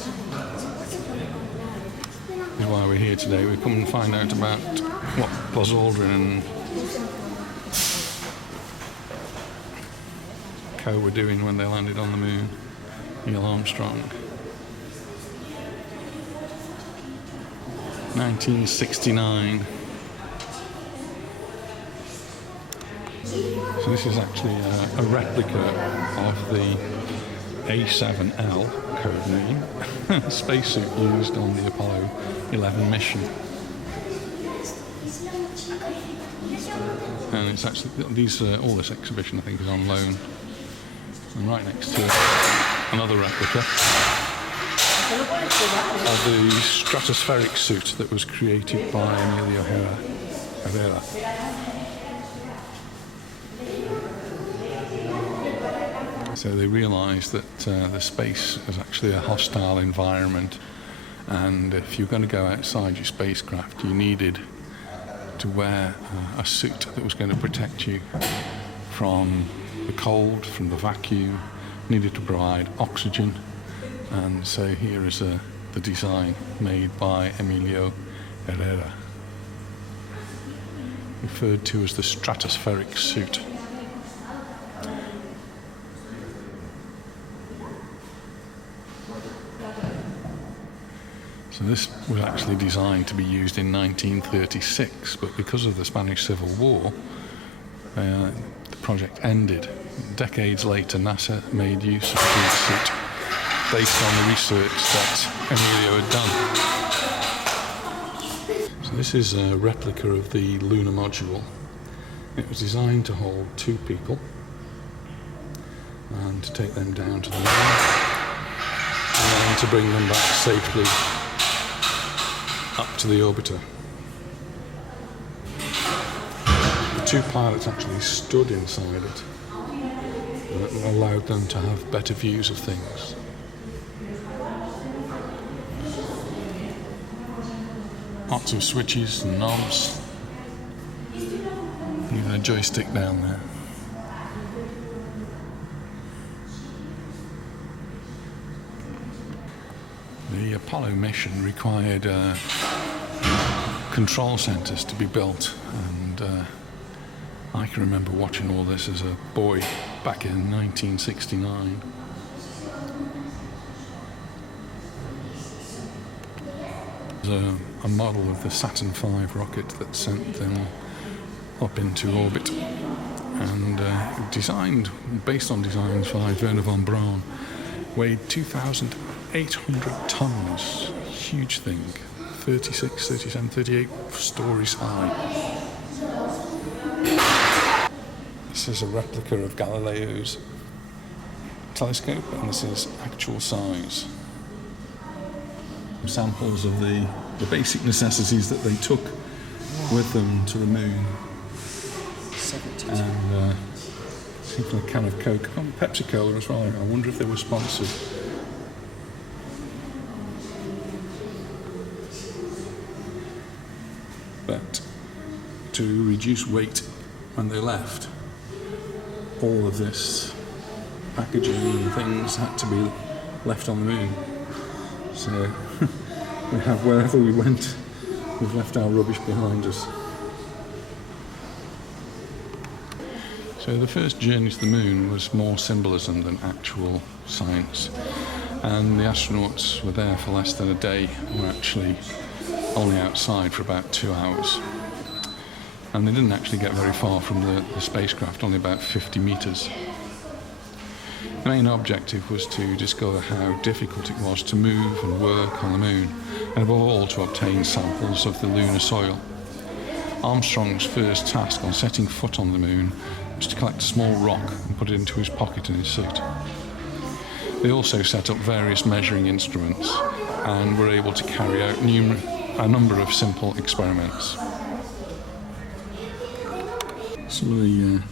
This is why we're here today. We come and find out about what Buzz Aldrin and co were doing when they landed on the moon. Neil Armstrong. 1969. So this is actually a replica of the A7L code name spacesuit used on the Apollo 11 mission. And it's actually all this exhibition I think is on loan. And right next to it, another replica of the Stratospheric Suit that was created by Emilio Herrera. So they realised that the space was actually a hostile environment, and if you're going to go outside your spacecraft, you needed to wear a suit that was going to protect you from the cold, from the vacuum, needed to provide oxygen. And so here is the design made by Emilio Herrera, referred to as the Stratospheric Suit. So this was actually designed to be used in 1936, but because of the Spanish Civil War, the project ended. Decades later, NASA made use of the suit based on the research that Emilio had done. So this is a replica of the Lunar Module. It was designed to hold 2 people and to take them down to the moon and then to bring them back safely up to the orbiter. The 2 pilots actually stood inside it, and it allowed them to have better views of things. Lots of switches and knobs, even a joystick down there. The Apollo mission required control centres to be built, and I can remember watching all this as a boy back in 1969. There's a model of the Saturn V Rocket that sent them up into orbit, and designed, based on designs by Wernher von Braun, weighed 2,800 tons, huge thing, 36, 37, 38 stories high. This is a replica of Galileo's telescope, and this is actual size. Samples of the basic necessities that they took with them to the moon. And a can of Coke, Pepsi Cola as well. I wonder if they were sponsored. But to reduce weight when they left, all of this packaging and things had to be left on the moon. So we have, wherever we went, we've left our rubbish behind us. So the first journey to the moon was more symbolism than actual science, and the astronauts were there for less than a day. Were actually only outside for about 2 hours, and they didn't actually get very far from the spacecraft, only about 50 meters. The main objective was to discover how difficult it was to move and work on the moon, and above all to obtain samples of the lunar soil. Armstrong's first task on setting foot on the moon was to collect a small rock and put it into his pocket in his suit. They also set up various measuring instruments and were able to carry out a number of simple experiments. Some of the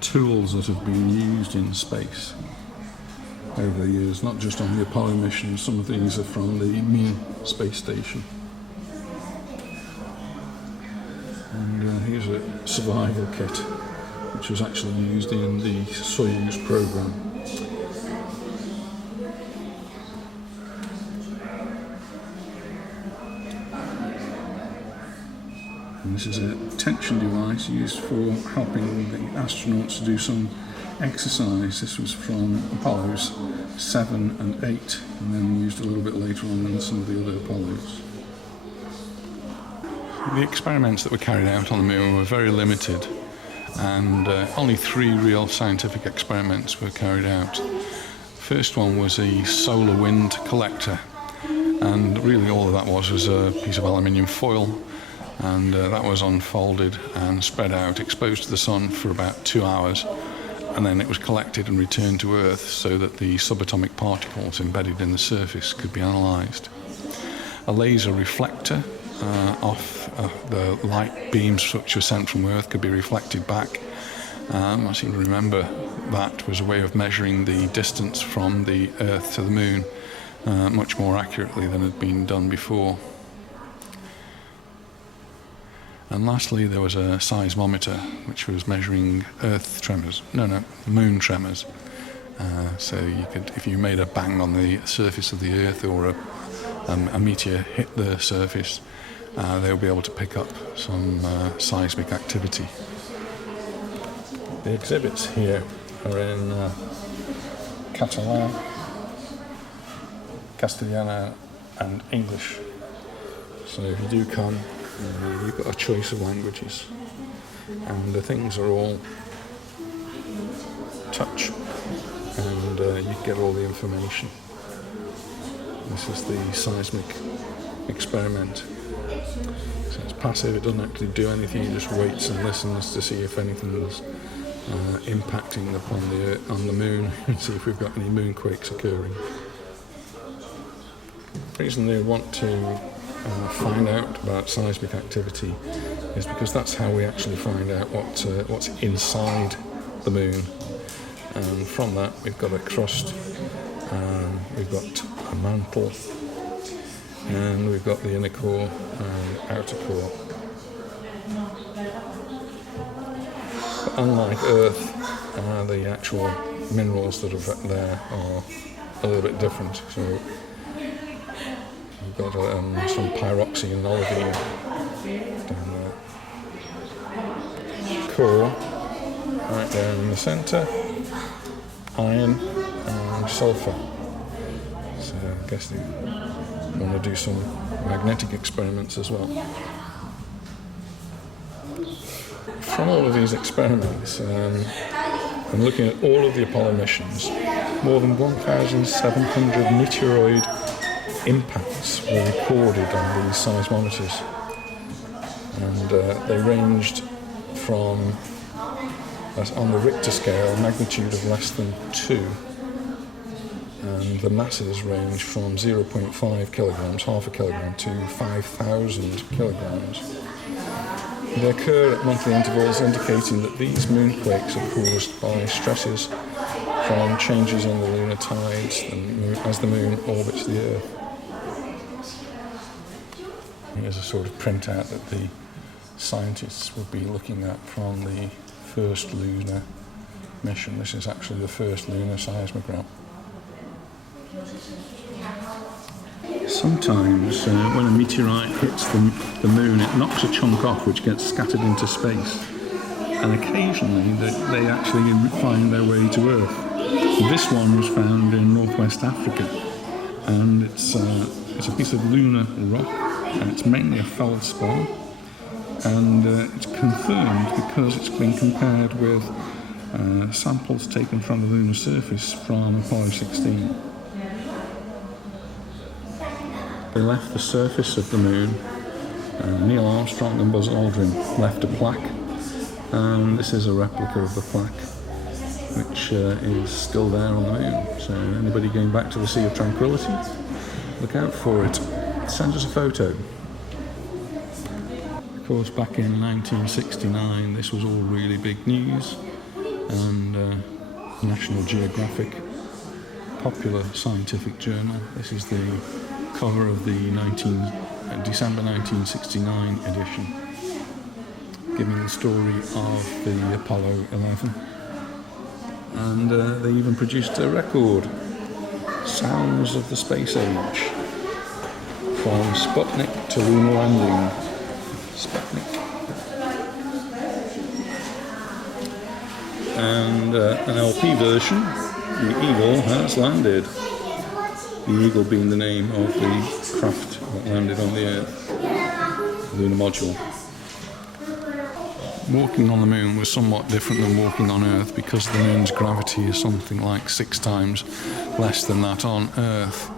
tools that have been used in space over the years, not just on the Apollo mission, some of these are from the Mir space station. And here's a survival kit, which was actually used in the Soyuz program. This is a tension device used for helping the astronauts to do some exercise. This was from Apollos 7 and 8, and then used a little bit later on in some of the other Apollos. The experiments that were carried out on the moon were very limited, and only 3 real scientific experiments were carried out. The first one was a solar wind collector, and really all of that was a piece of aluminium foil, and that was unfolded and spread out, exposed to the sun for about 2 hours, and then it was collected and returned to Earth so that the subatomic particles embedded in the surface could be analysed. A laser reflector off the light beams which were sent from Earth could be reflected back. I seem to remember that was a way of measuring the distance from the Earth to the Moon much more accurately than had been done before. And lastly, there was a seismometer, which was measuring Earth tremors. No, Moon tremors. So you could, if you made a bang on the surface of the Earth, or a meteor hit the surface, they would be able to pick up some seismic activity. The exhibits here are in Catalan, Castellano and English. So if you do come, you've got a choice of languages, and the things are all touch, and you get all the information. This is the Seismic Experiment. So it's passive, it doesn't actually do anything, it just waits and listens to see if anything's impacting upon on the moon, and see if we've got any moonquakes occurring. The reason they want to find out about seismic activity is because that's how we actually find out what's inside the moon. And from that we've got a crust, we've got a mantle, and we've got the inner core and outer core. But unlike Earth, the actual minerals that are there are a little bit different. So we've got some pyroxene and olivine down there. Core, right there in the centre, iron and sulphur. So I guess they want to do some magnetic experiments as well. From all of these experiments, and looking at all of the Apollo missions, more than 1,700 meteoroid impacts were recorded on these seismometers, and they ranged from, on the Richter scale, a magnitude of less than 2, and the masses range from 0.5 kilograms, half a kilogram, to 5,000 kilograms. They occur at monthly intervals, indicating that these moonquakes are caused by stresses from changes in the lunar tides as the moon orbits the Earth. Here's a sort of printout that the scientists would be looking at from the first lunar mission. This is actually the first lunar seismogram. Sometimes when a meteorite hits the moon, it knocks a chunk off which gets scattered into space, and occasionally they actually find their way to Earth. This one was found in northwest Africa, and it's a piece of lunar rock, and it's mainly a feldspar, and it's confirmed because it's been compared with samples taken from the lunar surface from Apollo 16. They left the surface of the moon. Neil Armstrong and Buzz Aldrin left a plaque, and this is a replica of the plaque, which is still there on the moon. So anybody going back to the Sea of Tranquility, look out for it. Send us a photo. Of course, back in 1969, this was all really big news, and National Geographic, popular scientific journal. This is the cover of the December 1969 edition, giving the story of the Apollo 11. And they even produced a record, Sounds of the Space Age, from Sputnik to Lunar Landing. Sputnik And an LP version, the Eagle has landed. The Eagle being the name of the craft that landed on the Earth, Lunar Module. Walking on the moon was somewhat different than walking on Earth because the moon's gravity is something like 6 times less than that on Earth.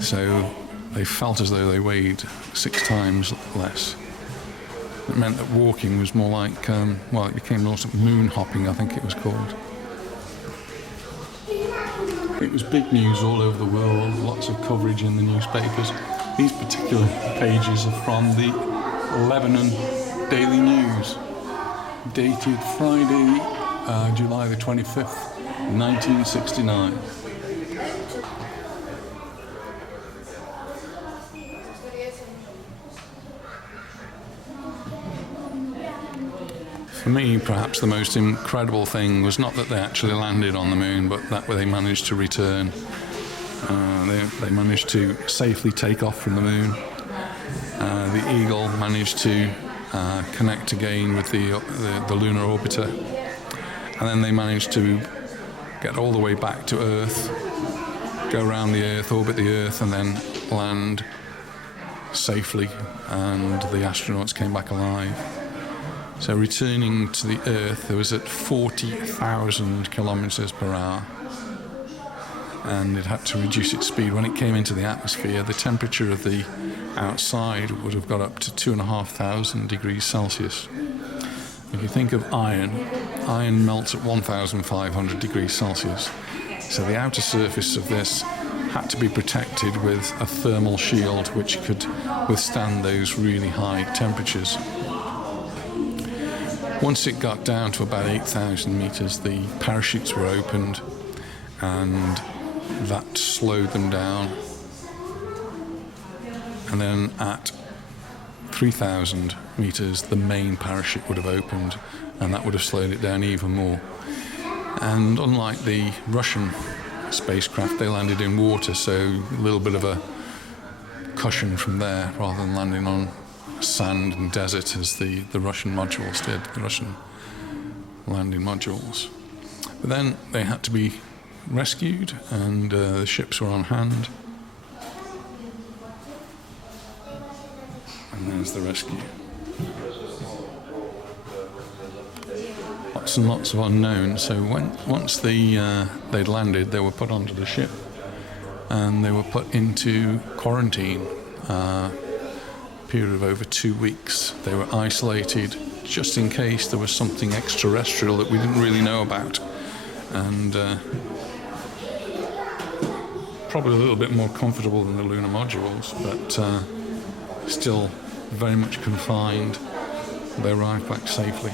So they felt as though they weighed 6 times less. It meant that walking was more like, well, it became more sort of moon hopping, I think it was called. It was big news all over the world, lots of coverage in the newspapers. These particular pages are from the Lebanon Daily News, dated Friday, July the 25th, 1969. For me, perhaps the most incredible thing was not that they actually landed on the moon, but that they managed to return. They managed to safely take off from the moon. The Eagle managed to connect again with the lunar orbiter, and then they managed to get all the way back to Earth, go around the Earth, orbit the Earth, and then land safely, and the astronauts came back alive. So returning to the Earth, it was at 40,000 kilometers per hour, and it had to reduce its speed. When it came into the atmosphere, the temperature of the outside would have got up to 2,500 degrees Celsius. If you think of iron melts at 1,500 degrees Celsius. So the outer surface of this had to be protected with a thermal shield which could withstand those really high temperatures. Once it got down to about 8,000 meters, the parachutes were opened, and that slowed them down. And then at 3,000 meters, the main parachute would have opened, and that would have slowed it down even more. And unlike the Russian spacecraft, they landed in water, so a little bit of a cushion from there, rather than landing on sand and desert as the Russian modules did, the Russian landing modules. But then they had to be rescued, and the ships were on hand. And there's the rescue. Lots and lots of unknowns. So once they'd landed, they were put onto the ship, and they were put into quarantine. Period of over 2 weeks. They were isolated just in case there was something extraterrestrial that we didn't really know about, and probably a little bit more comfortable than the lunar modules, but still very much confined. They arrived back safely.